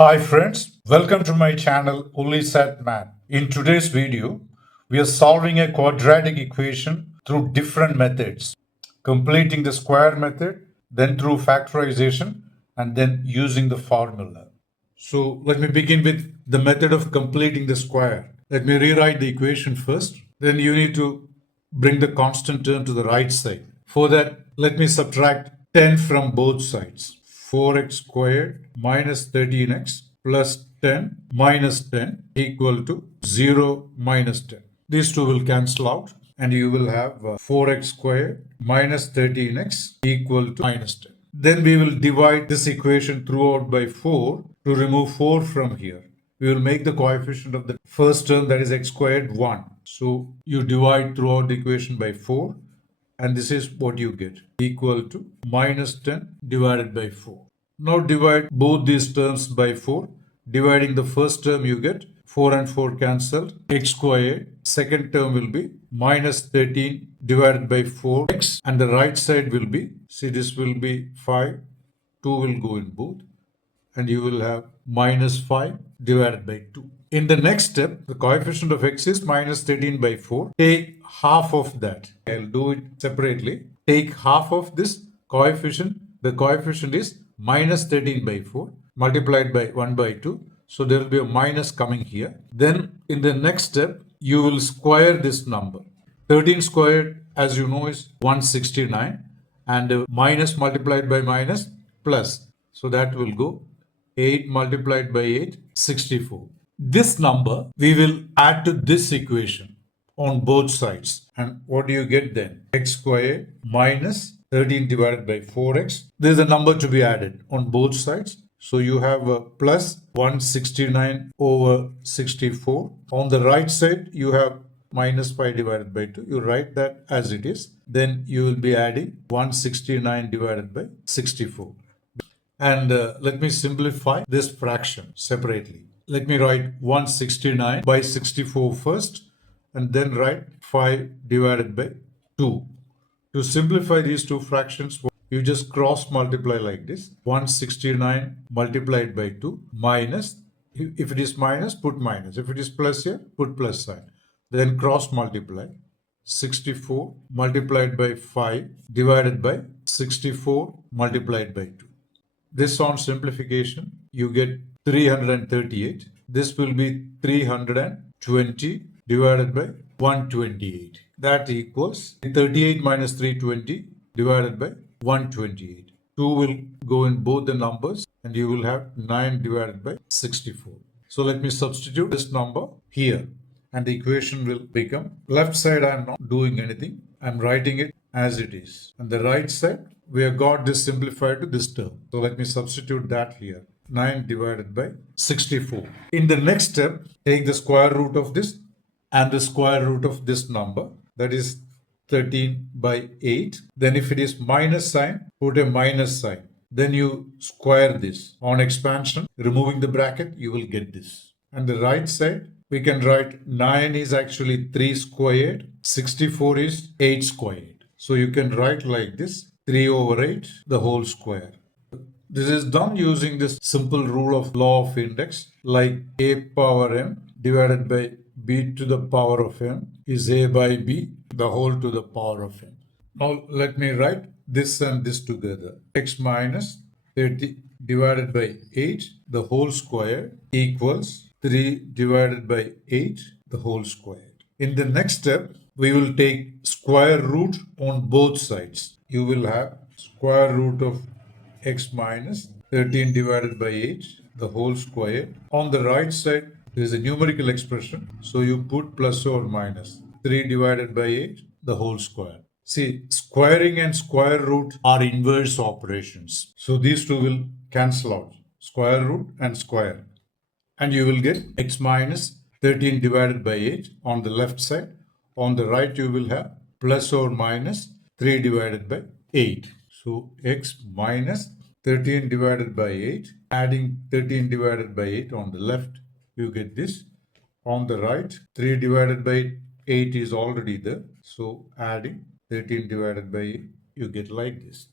Hi friends, welcome to my channel Olympiad Math. In today's video, we are solving a quadratic equation through different methods, completing the square method, then through factorization, and then using the formula. So let me begin with the method of completing the square. Let me rewrite the equation first. Then you need to bring the constant term to the right side. For that, let me subtract 10 from both sides. 4x squared minus 13x plus 10 minus 10 equal to 0 minus 10. These two will cancel out and you will have 4x squared minus 13x equal to minus 10. Then we will divide this equation throughout by 4 to remove 4 from here. We will make the coefficient of the first term, that is x squared, 1. So you divide throughout the equation by 4 and this is what you get, equal to minus 10 divided by 4. Now divide both these terms by 4. Dividing the first term you get 4 and 4 cancelled, x squared. Second term will be minus 13 divided by 4x and the right side will be, see this will be 5, 2 will go in both and you will have minus 5 divided by 2. In the next step, the coefficient of x is minus 13 by 4. Take half of that. I'll do it separately. Take half of this coefficient. The coefficient is minus 13 by 4 multiplied by 1 by 2. So there will be a minus coming here. Then in the next step, you will square this number. 13 squared, as you know, is 169 and minus multiplied by minus plus. So that will go 8 multiplied by 8, 64. This number we will add to this equation on both sides. And what do you get then? X squared minus 13 divided by 4x. There is a number to be added on both sides. So you have a plus 169 over 64. On the right side, you have minus 5 divided by 2. You write that as it is. Then you will be adding 169 divided by 64. And let me simplify this fraction separately. Let me write 169 by 64 first and then write 5 divided by 2. To simplify these two fractions, you just cross multiply like this. 169 multiplied by 2 minus, if it is minus, put minus. If it is plus here, put plus sign. Then cross multiply. 64 multiplied by 5 divided by 64 multiplied by 2. This on simplification, you get 338. This will be 320 divided by 128. That equals 38 minus 320 divided by 128. 2 will go in both the numbers and you will have 9 divided by 64. So let me substitute this number here and the equation will become, left side I am not doing anything. I am writing it as it is. And the right side, we have got this simplified to this term. So let me substitute that here. 9 divided by 64. In the next step, take the square root of this and the square root of this number. That is 13 by 8. Then if it is minus sign, put a minus sign. Then you square this. On expansion, removing the bracket, you will get this. And the right side, we can write 9 is actually 3 squared, 64 is 8 squared. So you can write like this, 3 over 8, the whole square. This is done using this simple rule of law of index, like a power n divided by b to the power of n is a by b, the whole to the power of n. Now let me write this and this together. X minus 30 divided by 8, the whole square equals 3 divided by 8, the whole square. In the next step, we will take square root on both sides. You will have square root of x minus 13 divided by 8, the whole square. On the right side, there is a numerical expression. So you put plus or minus 3 divided by 8, the whole square. See, squaring and square root are inverse operations. So these two will cancel out. Square root and square. And you will get x minus 13 divided by 8 on the left side. On the right, you will have plus or minus 3 divided by 8. So x minus 13 divided by 8, adding 13 divided by 8 on the left, you get this. On the right, 3 divided by 8 is already there. So adding 13 divided by 8, you get like this.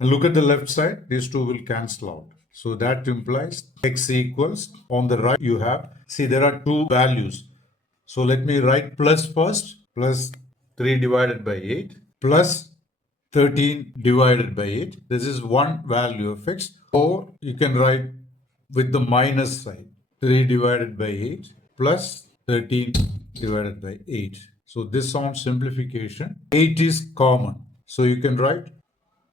And look at the left side, these two will cancel out. So that implies x equals, on the right you have, see there are two values. So let me write plus first, plus 3 divided by 8, plus 13 divided by 8. This is one value of x. Or you can write with the minus sign, 3 divided by 8 plus 13 divided by 8. So this on simplification, 8 is common. So you can write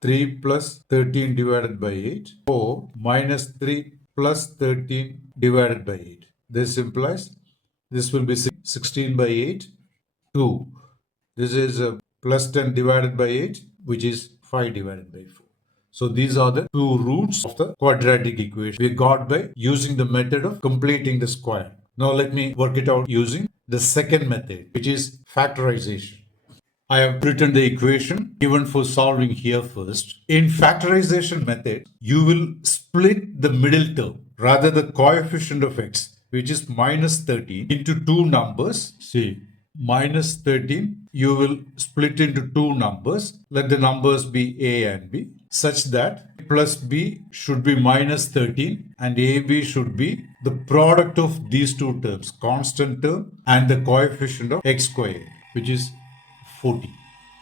3 plus 13 divided by 8 or minus 3 plus 13 divided by 8. This implies this will be 16 by 8, 2. This is plus 10 divided by 8, which is 5 divided by 4. So these are the two roots of the quadratic equation we got by using the method of completing the square. Now let me work it out using the second method, which is factorization. I have written the equation given for solving here first. In factorization method, you will split the middle term, rather the coefficient of x, which is minus 13, into two numbers. See, minus 13, you will split into two numbers. Let the numbers be a and b, such that plus b should be minus 13 and ab should be the product of these two terms, constant term and the coefficient of x squared, which is 40.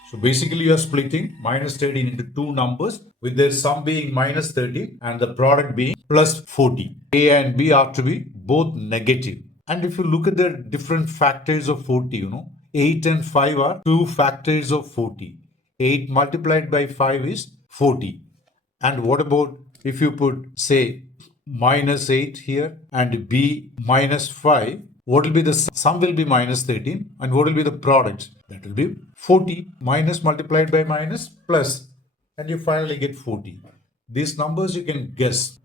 So basically you are splitting minus 13 into two numbers with their sum being minus 30 and the product being plus 40. A and B are to be both negative. And if you look at the different factors of 40, 8 and 5 are two factors of 40. 8 multiplied by 5 is 40. And what about if you put, say, minus 8 here and b minus 5? What will be the sum? Will be minus 13. And what will be the product? That will be 40. Minus multiplied by minus plus. And you finally get 40. These numbers you can guess.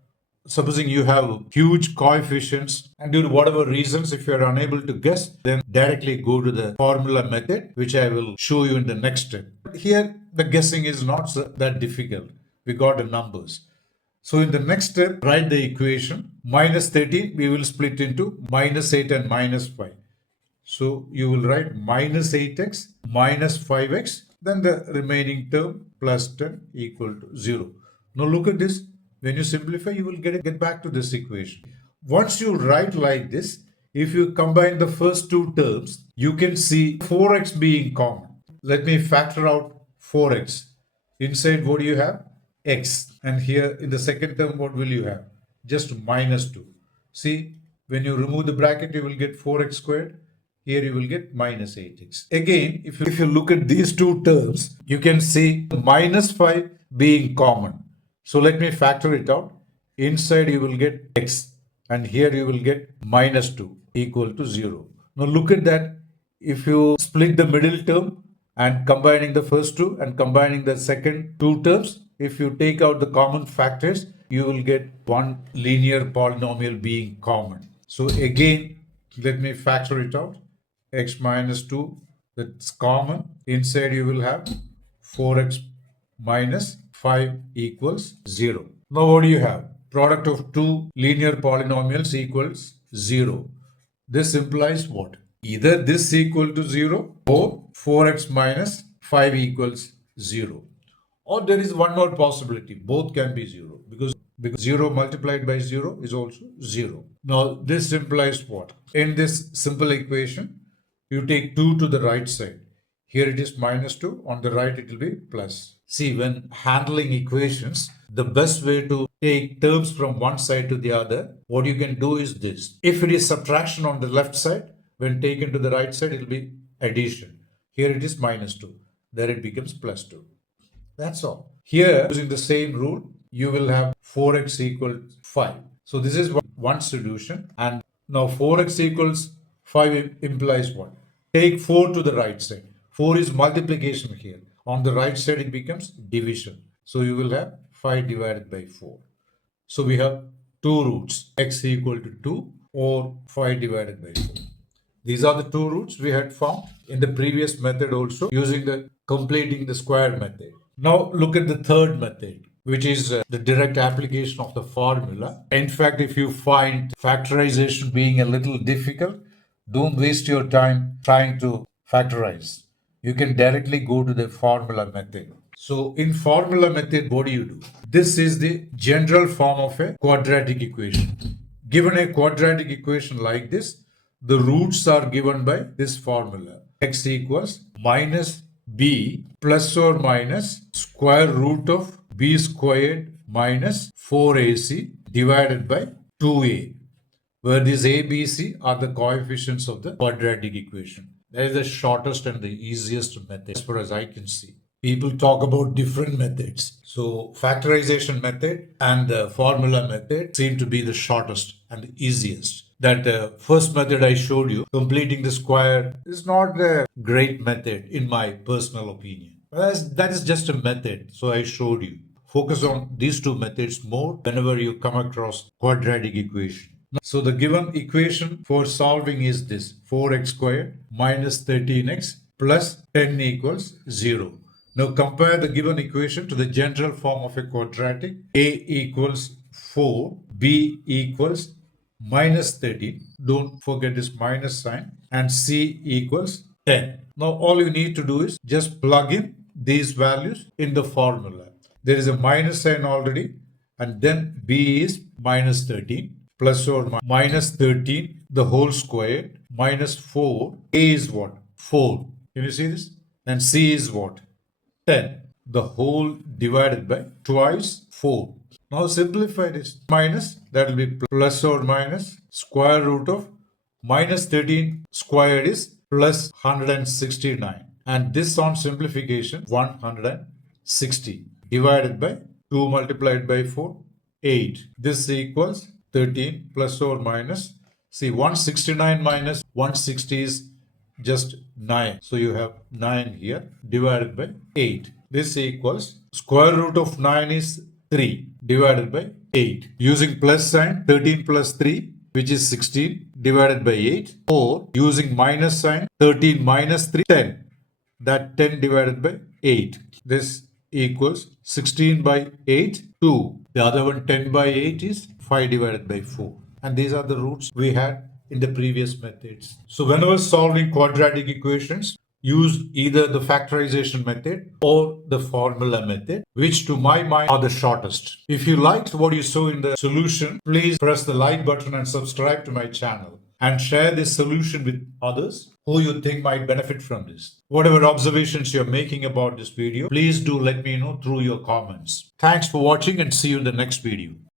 Supposing you have huge coefficients and due to whatever reasons, if you are unable to guess, then directly go to the formula method, which I will show you in the next step. Here, the guessing is not that difficult. We got the numbers. So in the next step, write the equation. Minus 13, we will split into minus 8 and minus 5. So you will write minus 8x minus 5x, then the remaining term plus 10 equal to 0. Now look at this. When you simplify, you will get back to this equation. Once you write like this, if you combine the first two terms, you can see 4x being common. Let me factor out 4x. Inside, what do you have? X. And here in the second term, what will you have? Just minus 2. See, when you remove the bracket, you will get 4x squared. Here you will get minus 8x. Again, if you look at these two terms, you can see minus 5 being common. So let me factor it out. Inside you will get x and here you will get minus 2 equal to 0. Now look at that. If you split the middle term and combining the first two and combining the second two terms, if you take out the common factors, you will get one linear polynomial being common. So again, let me factor it out. X minus 2, that's common. Inside you will have 4x minus 5 equals 0. Now what do you have? Product of two linear polynomials equals 0. This implies what? Either this equal to 0 or 4x minus 5 equals 0. Or there is one more possibility. Both can be 0 because 0 multiplied by 0 is also 0. Now this implies what? In this simple equation, you take 2 to the right side. Here it is minus 2. On the right it will be plus. See, when handling equations, the best way to take terms from one side to the other, what you can do is this. If it is subtraction on the left side, when taken to the right side, it will be addition. Here it is minus 2. There it becomes plus 2. That's all. Here, using the same rule, you will have 4x equals 5. So this is one solution. And now 4x equals 5 implies what? Take 4 to the right side. 4 is multiplication here. On the right side, it becomes division. So you will have 5 divided by 4. So we have two roots, x equal to 2 or 5 divided by 4. These are the two roots we had found in the previous method also using the completing the square method. Now look at the third method, which is the direct application of the formula. In fact, if you find factorization being a little difficult, don't waste your time trying to factorize. You can directly go to the formula method. So in formula method, what do? This is the general form of a quadratic equation. Given a quadratic equation like this, the roots are given by this formula. X equals minus b plus or minus square root of b squared minus 4ac divided by 2a, where these a, b, c are the coefficients of the quadratic equation. That is the shortest and the easiest method as far as I can see. People talk about different methods. So factorization method and the formula method seem to be the shortest and the easiest. That first method I showed you, completing the square, is not a great method in my personal opinion. That is just a method, so I showed you. Focus on these two methods more whenever you come across quadratic equation. So the given equation for solving is this: 4x squared minus 13x plus 10 equals 0. Now compare the given equation to the general form of a quadratic. A equals 4, B equals minus 13. Don't forget this minus sign. And C equals 10. Now all you need to do is just plug in these values in the formula. There is a minus sign already, and then B is minus 13 plus or minus 13 the whole square minus 4. A is what? 4. Can you see this? And C is what? 10. The whole divided by twice 4. Now simplify this. Minus, that will be plus or minus square root of minus 13 squared is plus 169. And this on simplification 160 divided by 2 multiplied by 4, 8. This equals 13 plus or minus. See, 169 minus 160 is just 9. So you have 9 here divided by 8. This equals square root of 9 is 3 divided by 8. Using plus sign, 13 plus 3, which is 16 divided by 8, or using minus sign, 13 minus 3, 10. That 10 divided by 8. This equals 16 by 8, 2. The other one 10 by 8 is 5 divided by 4. And these are the roots we had in the previous methods. So whenever solving quadratic equations, use either the factorization method or the formula method, which to my mind are the shortest. If you liked what you saw in the solution, please press the like button and subscribe to my channel. And share this solution with others who you think might benefit from this. Whatever observations you're making about this video, please do let me know through your comments. Thanks for watching and see you in the next video.